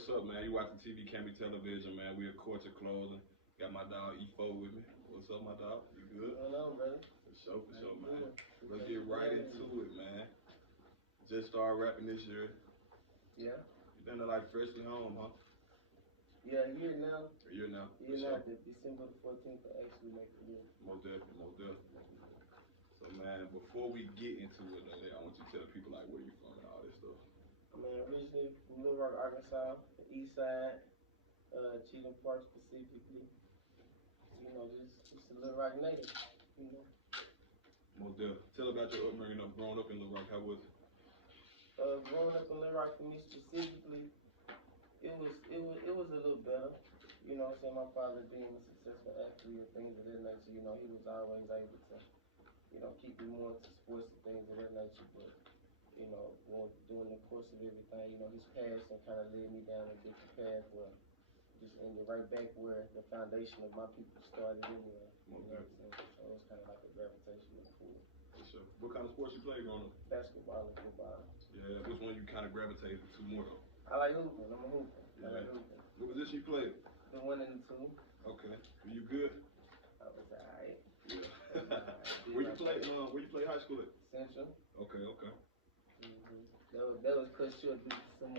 what's up, man? You watching TV, Camby Television, man. We at Quarter Closing. Got my dog E4 with me. What's up, my dog? You good? Hello, brother. For sure, man. Let's get right into it, man. Just started rapping this year. Yeah. You done it like freshly home, huh? Yeah, a year now. A year now. A year now, December the 14th, I actually make a year. Most definitely, most definitely. So, man, before we get into it, though, I want you to tell the people, like, where you from and all this stuff. I'm originally from Little Rock, Arkansas, the east side, Cheatham Park specifically. You know, just a Little Rock native, you know. Most definitely. Tell about your upbringing of growing up in Little Rock. How was it? Growing up in Little Rock for me specifically, it was a little better. You know what I'm saying? My father being a successful athlete and things of that nature, you know, he was always able to, you know, keep me more into sports and things of that nature. But, you know, during the course of everything, you know, his passing kind of led me down a different path where just ended right back where the foundation of my people started anyway. You know what I'm saying? So it was kind of like a gravitation of pull. For sure. What kind of sports you play growing up? Basketball and football. Yeah, which one you kind of gravitated to more though? I like hooping. I'm a hooper. Yeah. I like hooping. What position you played? The 1 and the 2. Okay. Were you good? I was alright. Yeah. Where you play high school at? Central. Okay, okay. That was cut short due to some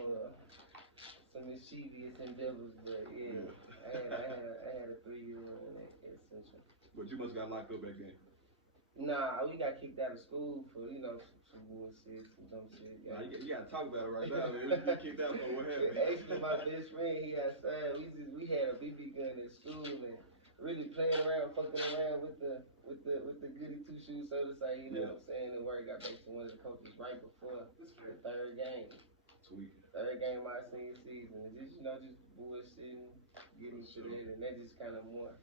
mischievous endeavors, but yeah. I had a 3-year-old at Central. But you must got locked up back then. Nah, we got kicked out of school for, you know, some bullshit, some dumb shit. Yeah. Nah, you gotta talk about it right now, man. What you get kicked out for? What happened? Actually, my best friend, he outside. We had a BB gun at school and really playing around, fucking around with the goody two shoes, so to say. You know what I'm saying? And word got back to one of the coaches right before the third game. Sweet. Third game of my senior season, and just bullshitting, getting to that, and that just kind of more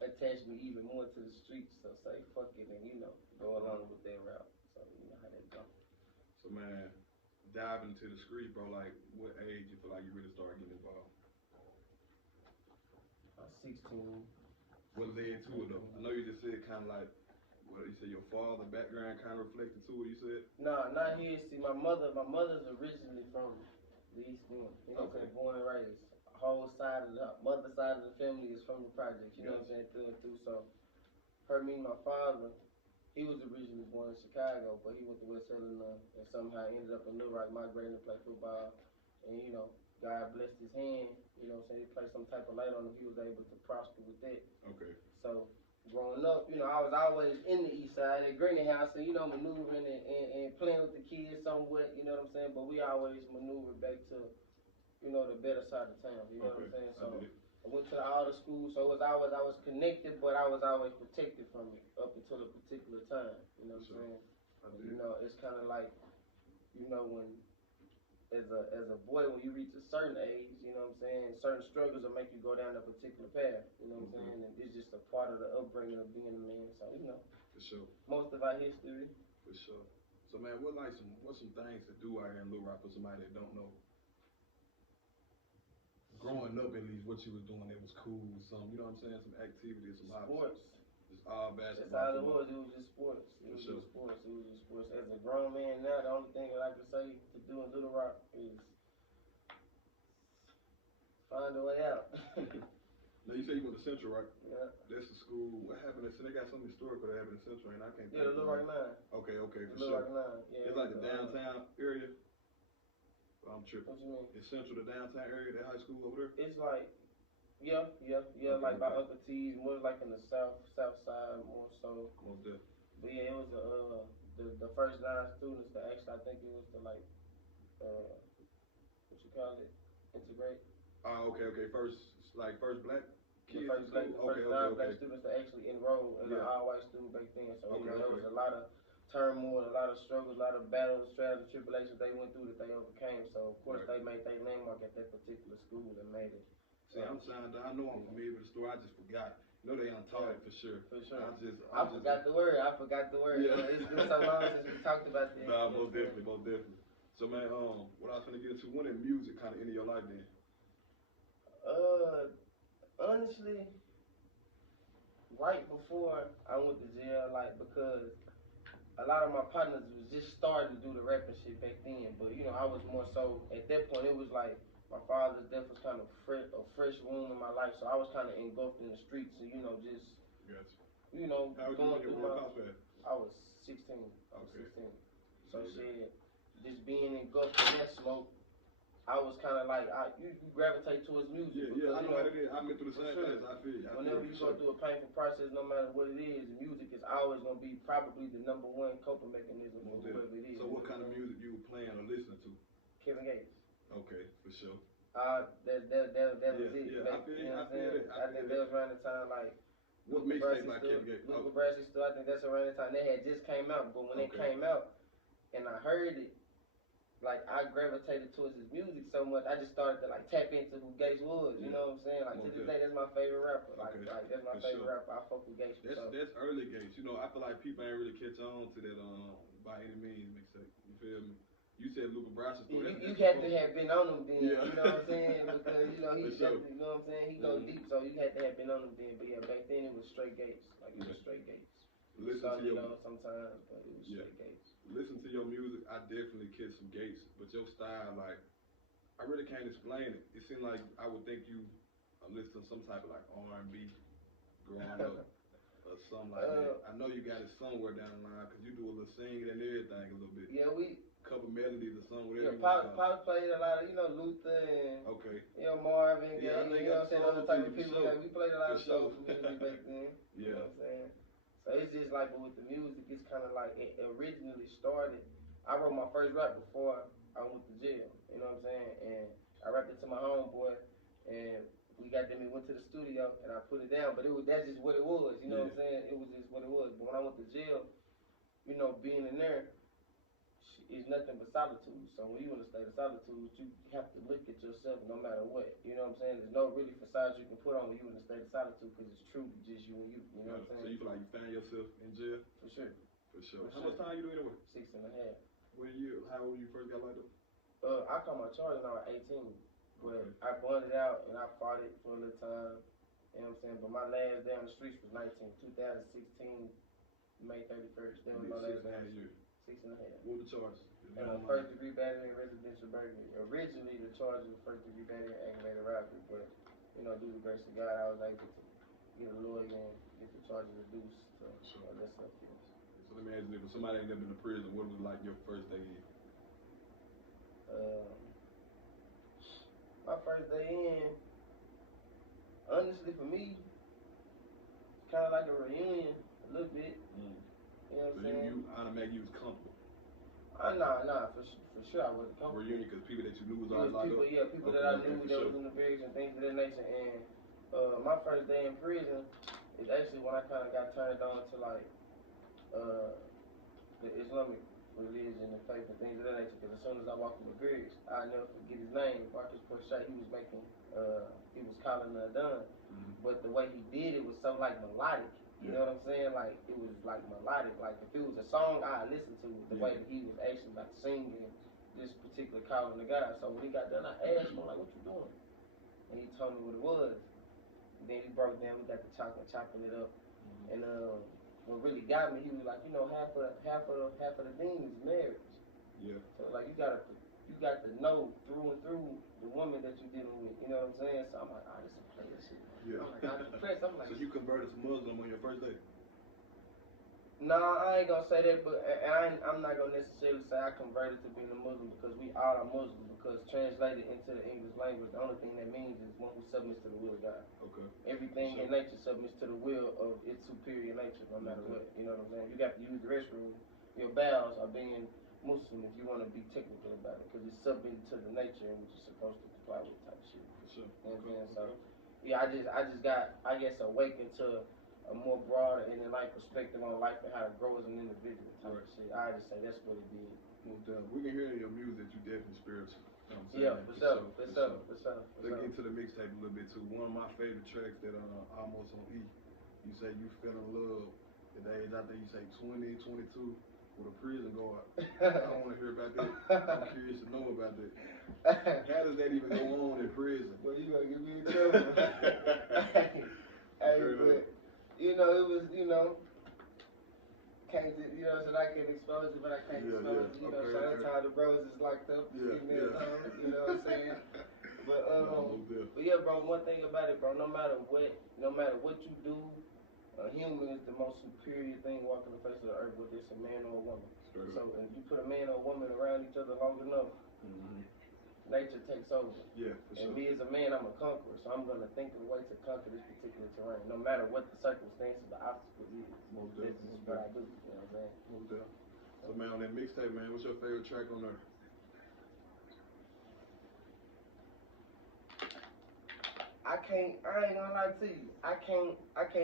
attached me even more to the streets. So say fuck it and go along with that route. So you know how that go. So man, diving into the street, bro. Like, what age you feel like you really started getting involved? 16. What led to it though? I know you just said kind of like, what you said your father background kind of reflected to what you said. No, not here. See, my mother's originally from the East End. You know what I'm saying? Born and raised. Whole side of the mother side of the family is from the projects, you know what I'm saying, through and through. So her meeting my father, he was originally born in Chicago, but he went to West Helena and somehow ended up in Little Rock, migrating to play football. And you know, God blessed his hand, you know what I'm saying, he placed some type of light on him, he was able to prosper with that. Okay. So growing up, you know, I was always in the east side at Granny House and, you know, maneuvering and playing with the kids somewhat, you know what I'm saying, but we always maneuvered back to, you know, the better side of town, you know what I'm saying? So I went to all the schools, so I was connected, but I was always protected from it up until a particular time, you know what I'm saying? You know, it's kind of like, you know, when, as a boy, when you reach a certain age, you know what I'm saying, certain struggles will make you go down a particular path, you know what I'm saying? And it's just a part of the upbringing of being a man, so, you know. For sure. Most of our history. For sure. So, man, what's some things to do out here in Little Rock for somebody that don't know? Growing up, at least, what you was doing that was cool, some, you know what I'm saying, some activities, some sports. Just all basketball. That's all it was. It was just sports. It was just sports. It was just sports. As a grown man now, the only thing that I can say to do in Little Rock is find a way out. Now you say you went to Central, right? Yeah. That's the school. What happened? They got something historical that happened in Central, and I can't. Yeah, the Little Rock 9. Okay, for Little sure. Rock 9. Yeah. It's like the downtown area. I'm tripping. What you mean? It's Central, the downtown area, that high school over there. It's like, yeah, like by Uncle T's, more like in the south side, more so. Most definitely. But yeah, it was the first 9 students that actually, I think it was the like, what you call it, integrate. Oh, okay. First black kids. The first 9 black students that actually enrolled in an all-white school back then. So you know, there was a lot of turmoil, a lot of struggles, a lot of battles, trials, and tribulations they went through that they overcame. So of course they made their landmark at that particular school and made it. See, I know I'm familiar with the story. I just forgot. You know they untaught it for sure. For sure. I forgot the word. Yeah. It's been so long since we talked about that. Nah, most definitely. So man, what I was gonna get into, when did music kind of enter your life then? Honestly, right before I went to jail, like, because a lot of my partners was just starting to do the rapping shit back then, but you know, I was more so, at that point, it was like my father's death was kind of a fresh wound in my life, so I was kind of engulfed in the streets, and just Gotcha. going How old you when through your my. pops passed? I was 16. I was Okay. 16. So shit, just being engulfed in that smoke, I was kind of like, you gravitate towards music. Yeah, I because, know how it is. I've been through the for same sure. things. I feel you. Whenever you go through a painful process, no matter what it is, music is always gonna be probably the number one coping mechanism for whoever it is. So what kind of music you were playing or listening to? Kevin Gates. Okay, for sure. That was it. Yeah, I feel You know what I'm it. saying? I think that was around the time like What mixtape by Kevin Gates? Luca Brasi still, I think that's around the time they had just came out. But when it came out and I heard it, like I gravitated towards his music so much, I just started to like tap into who Gates was. You know what I'm saying? Like to this day, that's my favorite rapper. Like that's my favorite rapper. I fuck with Gates. That's early Gates. I feel like people ain't really catch on to that by any means mixtape. You feel me? You said Luca Brasi story. You had to have been on him then. Yeah. You know what I'm saying? Because he sure. you know what I'm saying? He go deep, so you had to have been on him then. But yeah, back then it was straight Gates. Like it was straight Gates. Listen to your sometimes, but it was straight Gates. Listen to your music. I definitely catch some Gates, but your style, like, I really can't explain it. It seemed like I would think you listen to some type of like R&B growing up or something like that. I know you got it somewhere down the line because you do a little singing and everything a little bit. Yeah, couple melodies or something. Whatever. Yeah, Pop played a lot of Luther and Marvin Gaye. I think you know what I'm saying? Those type of people. Sure. We played a lot of sure. soulful music back then. You know what I'm saying? So it's just like, but with the music, it's kind of like it originally started. I wrote my first rap before I went to jail. You know what I'm saying? And I rapped it to my homeboy, and we went to the studio, and I put it down. But that's just what it was. You know what I'm saying? It was just what it was. But when I went to jail, being in there is nothing but solitude. So when you in a state of solitude, you have to look at yourself no matter what. You know what I'm saying? There's no really facade you can put on when you in a state of solitude because it's truly just you and you. You know what I'm saying? So you feel like you found yourself in jail? For sure. How much time you do anyway? 6.5. How old you first got locked up? I caught my charge when I was 18, but I bonded out and I fought it for a little time. You know what I'm saying? But my last day on the streets was 2016, May 31st. That was my last day on the streets. 6.5. What were the charges? First degree battery and residential burglary. Originally, the charge was first degree battery and aggravated robbery, but due to the grace of God, I was able to get a lawyer and get the charges reduced to a lesser offense. So let me ask you, if somebody ain't never been to prison, what was it like your first day in? My first day in, honestly, for me, kind of like a reunion, a little bit. You know what I'm saying? You automatically you was comfortable. Nah, for sure I wasn't comfortable. Reunion because people that you knew was already locked up. Yeah, people that I knew that was in the barracks and things of that nature. And my first day in prison is actually when I kind of got turned on to like the Islamic religion and faith and things of that nature. Because as soon as I walked in the barracks, I never forget his name, Marcus Porchat. He was calling the Adhan, but the way he did it was so like melodic. You know what I'm saying? Like it was like melodic. Like if it was a song I listened to, the way that he was actually like singing this particular calling to God. So when he got done, I asked him like, "What you doing?" And he told me what it was. And then he broke down. We got the chopping it up. And what really got me, he was like, half of the thing is marriage. Yeah. So like you got to know through and through the woman that you're dealing with. You know what I'm saying? So I'm like, this is play this shit. Yeah. I'm like, so you converted to Muslim on your first day? No, I ain't gonna say that, but I'm not gonna necessarily say I converted to being a Muslim because we all are Muslims. Because translated into the English language, the only thing that means is one who submits to the will of God. Okay. Everything in nature submits to the will of its superior nature, no matter what. You know what I'm saying? You got to use the restroom. Your bowels are being Muslim if you want to be technical about it, because it's submitted to the nature in which you're supposed to comply with type shit. For sure. You know what I'm saying? So, yeah, I just got, I guess, awakened to a more broad and enlightened perspective on life and how to grow as an individual type of shit. I just say that's what it did. We can hear in your music that you definitely spiritual. Yeah, for sure. Let's get into the mixtape a little bit too. One of my favorite tracks that almost on E. You say you fell in love at the age, I think you say 20, 22 with a prison guard. I don't want to hear about that. I'm curious to know about that. How does that even go on in prison? Well, you gonna get me in trouble. But it was can't so I can expose it, but I can't expose it. Shout out to all the bros that's locked up. You know what I'm saying? bro, one thing about it, bro, no matter what you do, a human is the most superior thing walking the face of the earth, whether it's a man or a woman. So if you put a man or a woman around each other long enough, nature takes over. Yeah, for sure. And me as a man, I'm a conqueror, so I'm gonna think of a way to conquer this particular terrain, no matter what the circumstances, the obstacle is. Most This definitely. is what I do. You know what I'm saying? Most definitely. So man, on that mixtape, man, what's your favorite track on there? I ain't gonna lie to you. I can't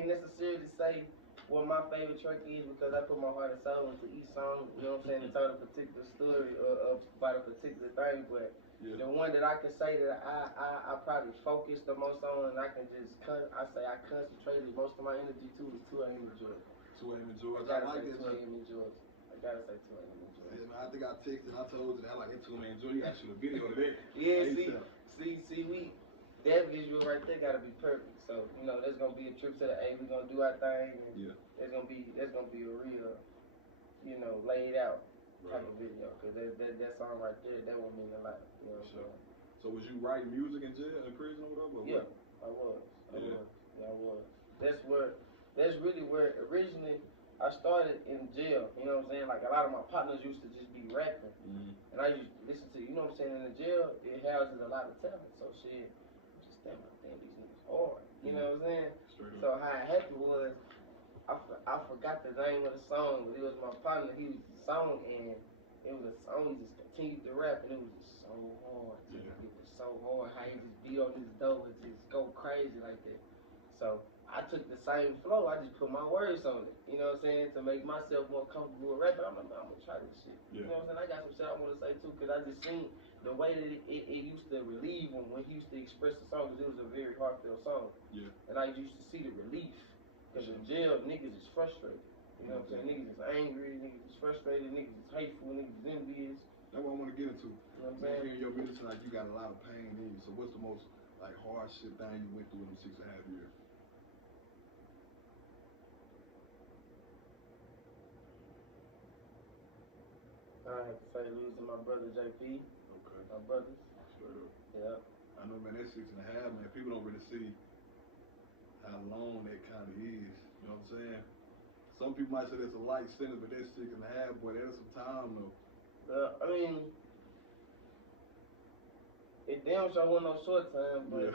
necessarily say what my favorite track is because I put my heart and soul into each song, you know what I'm saying, to tell a particular story about a particular thing, but the one that I can say that I probably focus the most on and I can just I concentrated most of my energy to is 2 AM in Georgia. 2 AM in Georgia. I like say that 2 AM in Georgia. I gotta say 2 AM in Georgia. Yeah, man, I think I texted, I told you that I like that 2 AM in Georgia. You gotta shoot a video of that. Yeah, that visual right there gotta be perfect. So, you know, there's gonna be a trip to the A, we're gonna do our thing, and there's gonna be a real, you know, laid out type of video. Cause that song right there, that would mean a lot. You know what I'm saying? So was you writing music in jail, in prison or whatever? Yeah, I was. I was. That's really where originally I started in jail. You know what I'm saying? Like a lot of my partners used to just be rapping, and I used to listen to. You know what I'm saying? In the jail, it houses a lot of talent. So shit, I'm just thinking, damn, these niggas hard. You know what I'm saying? So how it happened was, I forgot the name of the song, but it was my partner. He was the song, and it was a song. He just continued to rap, and it was just so hard. It was so hard how he just beat on his door and just go crazy like that. So I took the same flow. I just put my words on it. You know what I'm saying? To make myself more comfortable with rapping. I'm like, I'm gonna try this shit. You know what I'm saying? I got some shit I want to say too, cause I just seen the way that it used to relieve him when he used to express the song, cause it was a very heartfelt song. Yeah. And I used to see the relief, cause in jail niggas is frustrated. You know what I'm saying? Niggas is angry, niggas is frustrated, niggas is hateful, niggas is envious. That's what I want to get into. You know what I'm saying? Hearing your music tonight, you got a lot of pain in you. So what's the most like hard shit thing you went through in them 6.5 years? I have to say losing my brother JP. Okay. My brothers. Straight up. Yeah. I know, man, that 6.5, man, people don't really see how long that kind of is. You know what I'm saying? Some people might say that's a light sentence, but that's 6.5, boy, that's some time, though. I mean, it damn sure wasn't no short time, but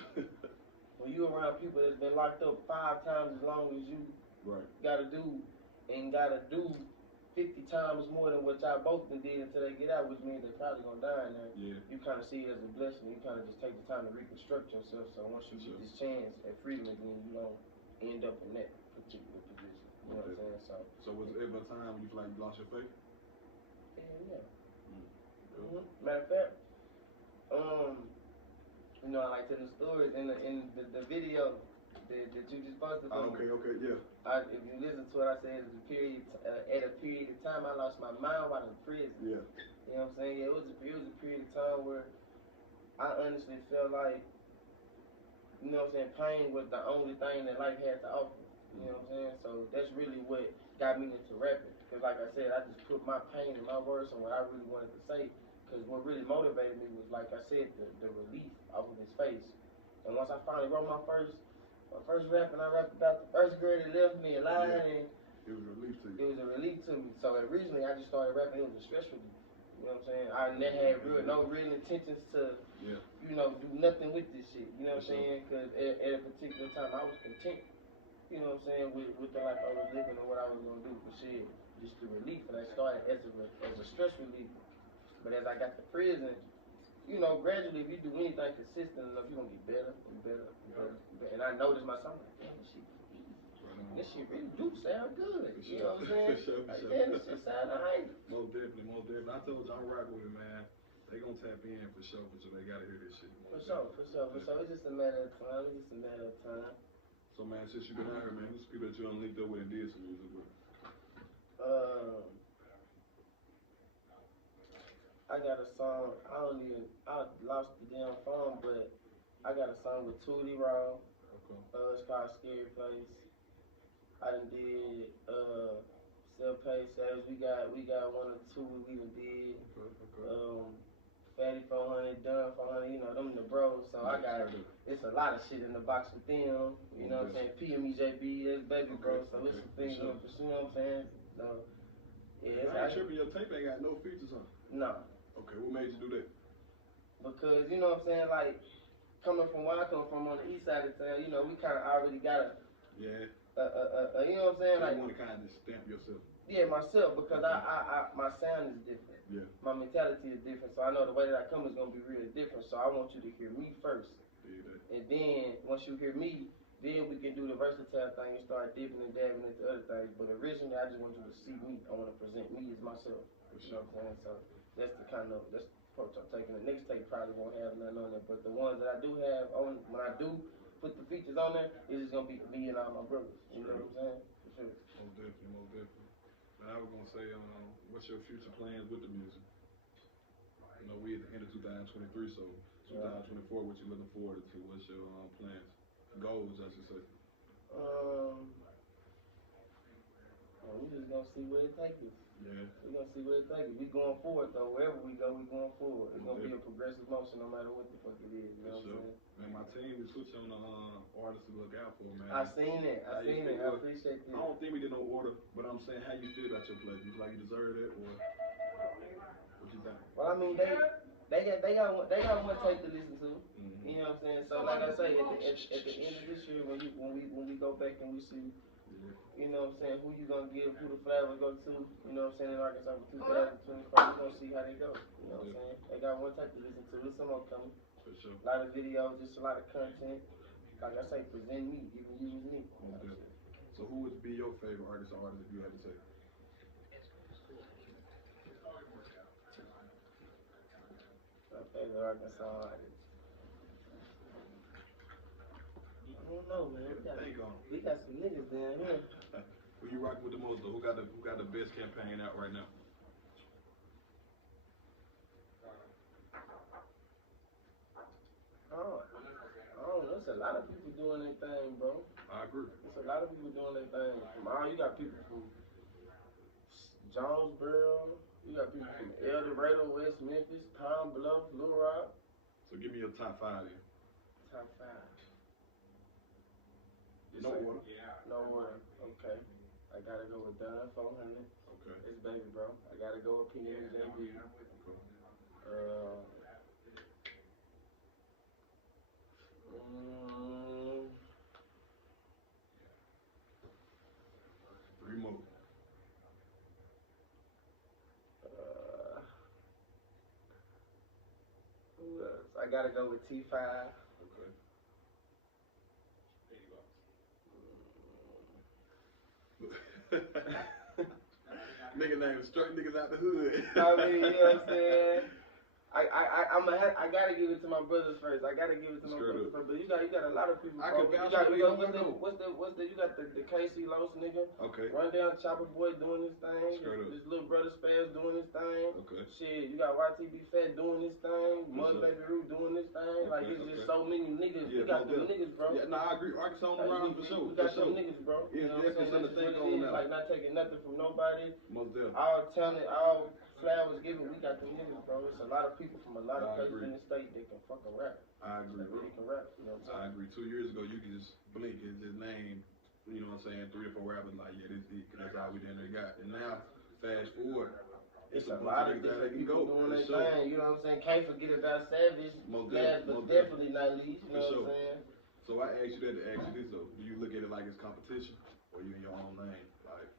when you around people that's been locked up 5 times as long as you gotta do 50 times more than what y'all both did until they get out, which means they probably gonna die in there. Yeah. You kind of see it as a blessing. You kind of just take the time to reconstruct yourself. So once you get this chance at freedom again, you don't end up in that particular position. You know what I'm saying? So was there ever a time when you feel like you lost your faith? Yeah. Matter of fact, you know, I like telling stories in the video that you just posted. Okay, yeah. If you listen to it, I said at a period of time I lost my mind while in prison. Yeah. You know what I'm saying? Yeah, it was a period of time where I honestly felt like, you know what I'm saying, pain was the only thing that life had to offer. You know what I'm saying? So that's really what got me into rapping. Because like I said, I just put my pain and my words on what I really wanted to say. Because what really motivated me was, like I said, the relief off of his face. And once I finally wrote my first rap, and I rapped about the first girl that left me alive, and it was a relief to you. It was a relief to me. So originally I just started rapping. It was a stress relief. You know what I'm saying? I never had no real intentions to, you know, do nothing with this shit. You know what I'm saying? Because at a particular time I was content. You know what I'm saying, with the life I was living and what I was gonna do for shit, just the relief. And I started as a stress relief. But as I got to prison, you know, gradually, if you do anything consistent enough, you're gonna get better and better and better. And I noticed myself, like, damn, this shit easy. This shit really do sound good. You know what I'm saying? Like, damn, this shit sound alright. Most definitely. I told you I'm rocking with it, man. They gonna tap in for sure, so they gotta hear this shit. For sure. It's just a matter of time. So, man, since you been out here, man, who's people that you done linked up with and did some music with? I got a song, I lost the damn phone, but I got a song with Tootie Raw. It's called Scary Place. I done did Self-Pay Savage. We got 1 or 2 we done did. Fatty 400, Dunn 400, you know, them the bros. So I got, it's a lot of shit in the box with them. You know what I'm saying? PMEJB, that's baby bro. So it's some things we pursue, you know what I'm saying? So, yeah, I ain't tripping, your tape ain't got no features on it. Nah. Okay, what made you do that? Because, you know what I'm saying, like, coming from where I come from on the east side of town, you know, we kind of already got a, you know what I'm saying? So like, you want to kind of stamp yourself? Yeah, myself, because my sound is different. Yeah. My mentality is different, so I know the way that I come is going to be real different, so I want you to hear me first. Yeah. And then, once you hear me, then we can do the versatile thing and start dipping and dabbing into other things. But originally, I just want you to see me. I want to present me as myself. You know what I'm saying? So that's the approach I'm taking. The next tape probably won't have nothing on there, but the ones that I do have on, when I do put the features on there, it's just gonna be me and all my brothers. You know what I'm saying? For sure. Most definitely. And I was gonna say, what's your future plans with the music? You know, we at the end of 2023, so 2024, what you looking forward to? What's your plans? Goals, I should say. We just gonna see where it takes us. Yeah. We're gonna see where it takes us. We going forward though. Wherever we go, we going forward. It's gonna be a progressive motion no matter what the fuck it is. You know what I'm saying? Man, my team is switching on the artists to look out for, man. I seen it. I appreciate it. I don't think we did no order, but I'm saying, how you feel about your play? You feel like you deserve it, or what you think? Well, I mean, they got one tape to listen to. Mm-hmm. You know what I'm saying? So like I say, at the end of this year, when we go back and we see, you know what I'm saying, who you gonna give, who the flag will go to, you know what I'm saying, in Arkansas for 2024, we gonna see how they go. You know what I'm saying? They got one tape to listen to. There's some more coming. For sure. A lot of videos, just a lot of content. Like I say, present me, even use me. So who would be your favorite artist or artist if you had to say? My favorite Arkansas artist. I don't know, man. We got some niggas down here. Who you rocking with the most though? Who got the best campaign out right now? Oh, there's a lot of people doing their thing, bro. I agree. There's a lot of people doing their thing. You got people from Jonesboro. You got people from El Dorado, West Memphis, Pine Bluff, Little Rock. So give me your top 5 then. Top 5. No order. No order. Okay. I gotta go with Dunn 400. Okay. It's baby, bro. I gotta go with PMJB. Three more. Who else? I gotta go with T5. Okay. Nigga name straight niggas out the hood. I mean, you know what I'm saying? I gotta give it to my brothers first. I gotta give it to my brothers first. But you got a lot of people. I could vouch for you got the KC Los nigga. Okay. Run Down Chopper Boy doing his thing. His little brother Spaz doing his thing. Okay. Shit, you got YTB Fat doing his thing. Mud Baby Roo doing his thing. Like it's just so many niggas. Yeah, we got them niggas, bro. Yeah, I agree. Arkansas on the ground for sure. We got some niggas, bro. Yeah, you know what I'm saying? That's what it is. Like not taking nothing from nobody. Most definitely. All talent, all flowers given, we got them niggas, bro. It's a lot of people from a lot of places in the state that can fucking rap. I agree, bro. Really can rap, you know what I'm saying? I agree. 2 years ago, you could just blink his name, you know what I'm saying, 3 or 4 rappers like, yeah, this it. That's all we done got. And now, fast forward, it's a lot of different people doing their thing, you know what I'm saying? Can't forget about Savage, last but definitely not least, you know what I'm saying? So I asked you that to ask you this though. Do you look at it like it's competition, or you in your own lane? Like,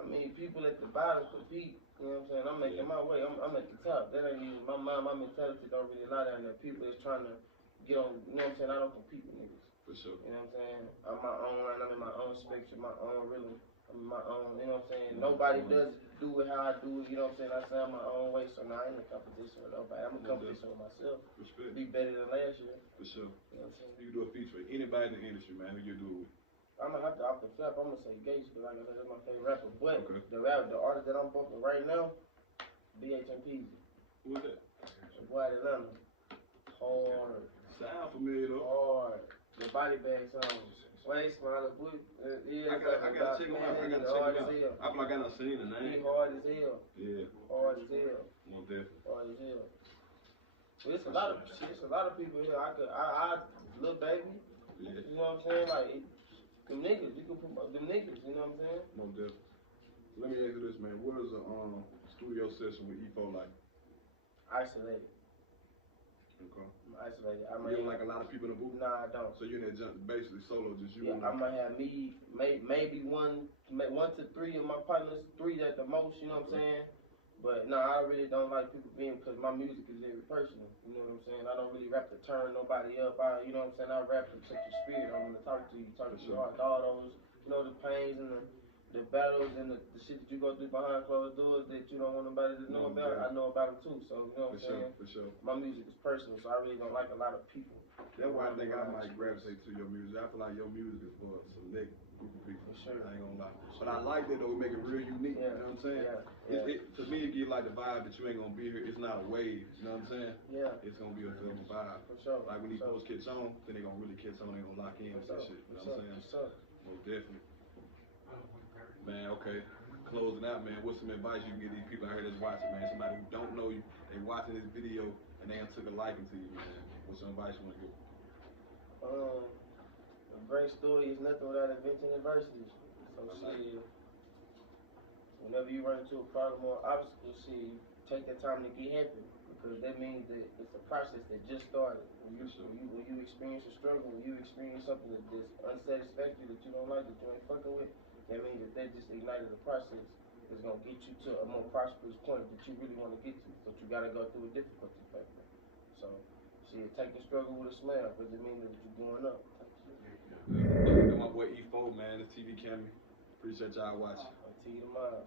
I mean, people at the bottom compete. You know what I'm saying? I'm making my way. I'm at the top. That ain't even my mind. My mentality don't really lie down there. People is trying to get on. You know what I'm saying? I don't compete with niggas. For sure. You know what I'm saying? I'm my own line. I'm in my own spectrum, my own rhythm. I'm in my own. You know what I'm saying? Nobody does do it how I do it. You know what I'm saying? I sound my own way. So now I ain't in competition with nobody. I'm in competition with myself. Respect. Be better than last year. For sure. You know what I'm saying? You can do a feature with anybody in the industry, man. Who you do it with? I'm gonna have to off the flap. I'm gonna say Gates because like I said, that's my favorite rapper. But the artist that I'm bumping right now, BHMP. Who's that? The boy out of Atlanta. Hard. Sound familiar though. Hard. The body bag song. Wait, smile a boot. I gotta check him out. I feel like I done seen the name. He hard as hell. Yeah. Hard as hell. No, definitely. Hard as hell. But it's a lot of shit. It's a lot of people here. Little baby. Yeah. You know what I'm saying? Like them niggas. You can put them niggas. You know what I'm saying? No, definitely. Let me ask you this, man. What is a studio session with E4 like? Isolated. Okay. I'm isolated. I You mean, don't like a lot of people in the booth? nah, I don't. So you're in that jump, basically solo, just you. Yeah, I might have me, maybe one to three of my partners, three at the most. You know what I'm saying? But nah, I really don't like people being, because my music is very personal. You know what I'm saying? I don't really rap to turn nobody up. You know what I'm saying? I rap to touch your spirit. I want to talk to you, talk to your heart, all those, you know, the pains and the battles and the shit that you go through behind closed doors that you don't want nobody to know about. I know about them too. So you know what I'm saying? For sure. My music is personal, so I really don't like a lot of people. That's why I think I might gravitate to your music. I feel like your music is for a select group of people. For sure. I ain't gonna lie. But I like that though, we make it real unique. Yeah. You know what I'm saying? Yeah. To me, it gives like the vibe that you ain't gonna be here. It's not a wave. You know what I'm saying? Yeah. It's gonna be a film vibe. For sure. Like when these folks catch on, then they gonna really catch on. They gonna lock in with that shit. You know what I'm saying? For sure. Most definitely. Man, okay. Closing out, man. What's some advice you can give these people out here that's watching, man? Somebody who don't know you, they watching this video and they took a liking to you, man. What's some advice you wanna give? A great story is nothing without inventing adversity. So shit, whenever you run into a problem or obstacle, shit, take that time to get happy, because that means that it's a process that just started. When you experience a struggle, when you experience something that's unsatisfactory, that you don't like, that you ain't fucking with, that means that just ignited a process that's gonna get you to a more prosperous point that you really want to get to. But you gotta go through a difficulty factor. So shit, take the struggle with a smile, because it means that you're going up. My boy E4, man, the TV camera. Appreciate y'all watching. I'll see you tomorrow.